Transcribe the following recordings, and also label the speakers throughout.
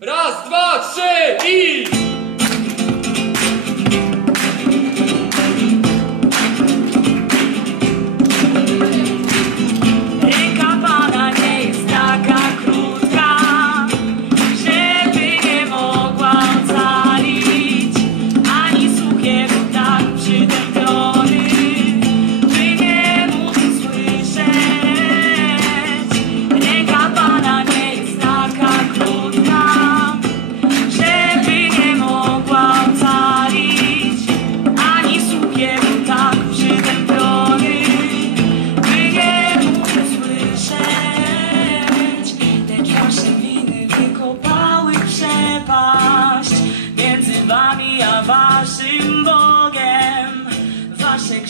Speaker 1: Raz, dwa, trzy i...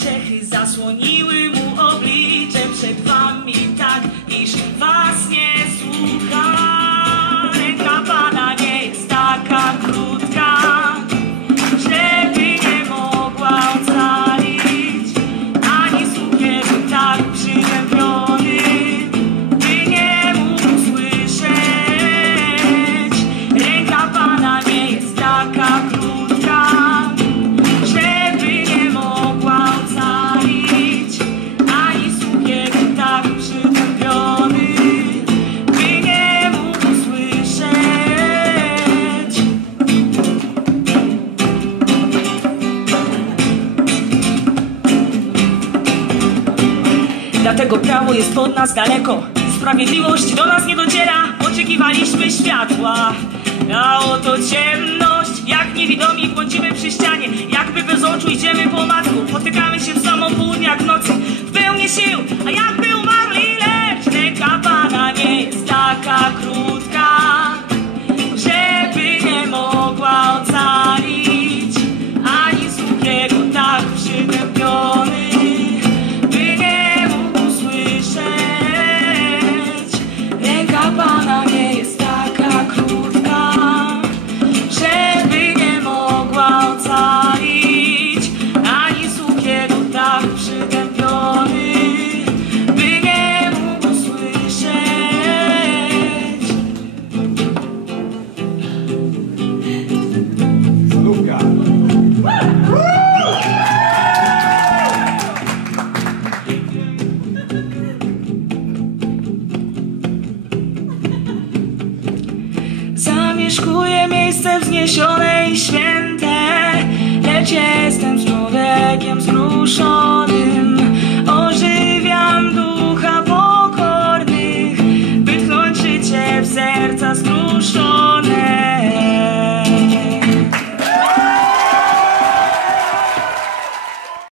Speaker 2: Grzechy zasłoniły mu oblicze przed wami tak. Dlatego prawo jest od nas daleko. Sprawiedliwość do nas nie dociera. Oczekiwaliśmy światła. A oto ciemność. Jak niewidomi błądzimy przy ścianie. Jakby bez oczu idziemy po
Speaker 3: matce.
Speaker 2: zamieszkuje miejsce wzniesione i święte, lecz